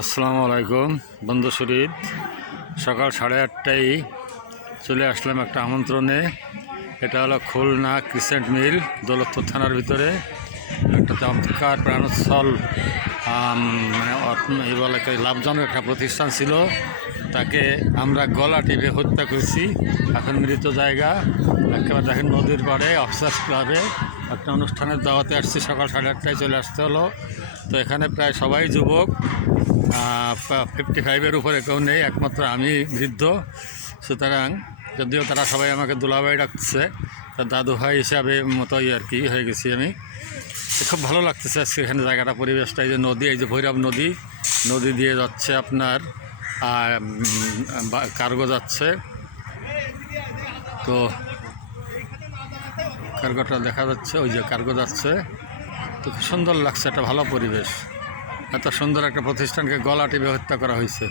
আসসালামু আলাইকুম, বন্ধু শরীফ। সকাল সাড়ে আটটায় চলে আসলাম একটা আমন্ত্রণে। এটা হলো খুলনা ক্রিসেন্ট মিল, দৌলতপুর থানার ভিতরে। একটা চমৎকার প্রাণোৎসল মানে এই বলে লাভজনক একটা প্রতিষ্ঠান ছিল। তাকে আমরা গলা টিপে হত্যা করেছি। এখন মৃত জায়গা। একেবারে দেখেন নদীর পাড়ে, অফিসার্স ক্লাবে। একটা অনুষ্ঠানের দাওয়াতে আসছি, সকাল সাড়ে আটটায় চলে আসতে হলো। তো এখানে প্রায় সবাই যুবক ফিফটি ফাইভের উপরে কেউ নেই, একমাত্র আমি বৃদ্ধ, সুতরাং যদিও তারা সবাই আমাকে দুলাভাই ডাকছে, তার দাদু ভাই হিসাবে মতোই আর কি হয়ে গেছি আমি। খুব ভালো লাগতেছে আজকে এখানে জায়গাটা, পরিবেশটা, এই যে নদী, এই যে ভৈরব নদী নদী দিয়ে যাচ্ছে আপনার কার্গো যাচ্ছে। তো কার্গোটা দেখা যাচ্ছে, ওই যে কার্গো যাচ্ছে। তো সুন্দর লাগছে, একটা ভালো পরিবেশ। এত সুন্দর একটা প্রতিষ্ঠানকে গলা টিপে হত্যা করা হয়েছে।